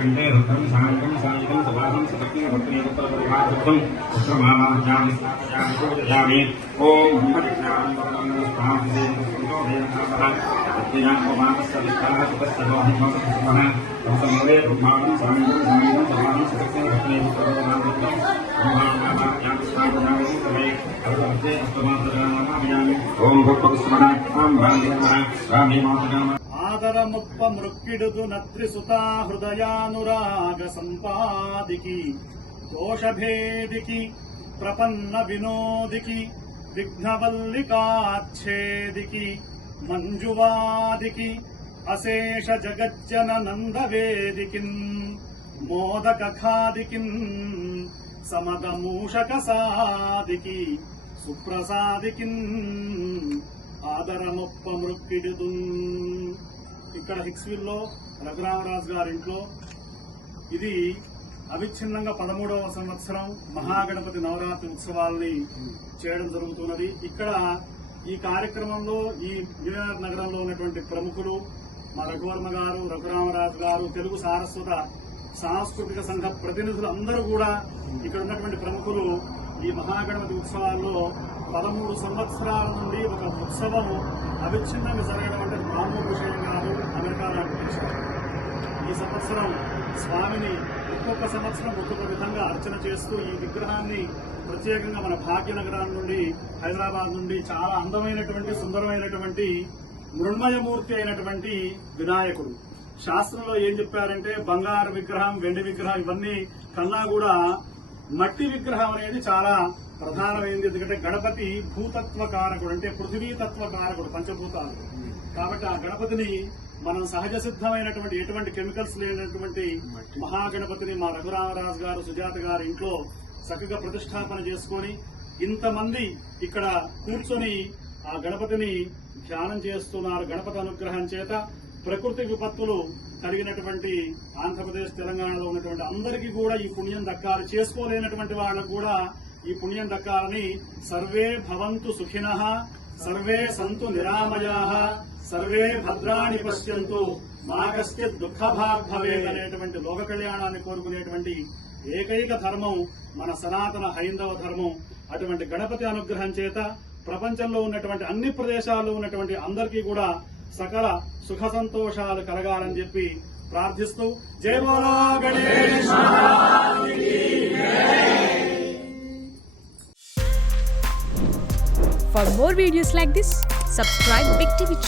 कंटे रुद्रम सान्द्रम सान्द्रम सभासम ओम ओम भक्त स्मरण ओम भाग्यमः स्वामी मातृ రామే మాతరామ ఆదరముప్ప మృక్కిడుదు నత్రిసుతా హృదయానురాగ సంపాదికి దోషభేదికి ప్రపన్న వినోదికి విఘ్నవల్లికాచ్ఛేదికి మంజువాదికి అశేష జగజ్జన నందవేదికిన్ మోదకఖాదికిన్ సమదమూషక సాదికి సుప్రసాదికిన్ ఆదరమొప్ప మృక్కిడుదు ఇక్కడ హిక్స్విల్లో రఘురామరాజు గారి ఇంట్లో ఇది అవిచ్ఛిన్నంగా పదమూడవ సంవత్సరం మహాగణపతి నవరాత్రి ఉత్సవాల్ని చేయడం జరుగుతున్నది. ఇక్కడ ఈ కార్యక్రమంలో ఈ న్యూయార్క్ నగరంలో ఉన్నటువంటి ప్రముఖులు మా రఘువర్మ గారు రఘురామరాజు గారు తెలుగు సారస్వత సాంస్కృతిక సంఘ ప్రతినిధులు అందరూ కూడా ఇక్కడ ఉన్నటువంటి ప్రముఖులు ఈ మహాగణపతి ఉత్సవాల్లో పదమూడు సంవత్సరాల నుండి ఒక ఉత్సవం అవిచ్ఛిన్నంగా జరగడం అంటే హుసేన్ గారు అమెరికా లాంటి ఈ సంవత్సరం స్వామిని ఒక్కొక్క సంవత్సరం ఒక్కొక్క విధంగా అర్చన చేస్తూ ఈ విగ్రహాన్ని ప్రత్యేకంగా మన భాగ్యనగరం నుండి హైదరాబాద్ నుండి చాలా అందమైనటువంటి సుందరమైనటువంటి మృణ్మయమూర్తి అయినటువంటి వినాయకుడు. శాస్త్రంలో ఏం చెప్పారంటే బంగారు విగ్రహం వెండి విగ్రహం ఇవన్నీ కన్నా కూడా మట్టి విగ్రహం అనేది చాలా ప్రధానమైనది. ఎందుకంటే గణపతి భూతత్వ కారకుడు అంటే పృథివీతత్వ కారకుడు పంచభూతాలు. కాబట్టి ఆ గణపతిని మనం సహజ సిద్ధమైనటువంటి ఎటువంటి కెమికల్స్ లేనటువంటి మహాగణపతిని మా రఘురామరాజు గారు సుజాత గారి ఇంట్లో చక్కగా ప్రతిష్టాపన చేసుకొని ఇంతమంది ఇక్కడ కూర్చొని ఆ గణపతిని ధ్యానం చేస్తున్నారు గణపతి అనుగ్రహం చేత. ప్రకృతి విపత్తులు కలిగినటువంటి ఆంధ్రప్రదేశ్ తెలంగాణలో ఉన్నటువంటి అందరికీ కూడా ఈ పుణ్యం దక్కాలి చేసుకోలేనటువంటి వాళ్ళకు కూడా ఈ పుణ్యం దక్కాలని సర్వే భవంతు సుఖిన సర్వే సంతు నిరామయా సర్వే భద్రాణి పశ్యంతు మా దుఃఖభాగ్ భవేత్ అనేటువంటి లోక కళ్యాణాన్ని కోరుకునేటువంటి ఏకైక ధర్మం మన సనాతన హైందవ ధర్మం. అటువంటి గణపతి అనుగ్రహం చేత ప్రపంచంలో ఉన్నటువంటి అన్ని ప్రదేశాల్లో ఉన్నటువంటి అందరికీ కూడా సకల సుఖ సంతోషాలు కలగాలని చెప్పి ప్రార్థిస్తూ జయమోలా for more videos like this subscribe big TV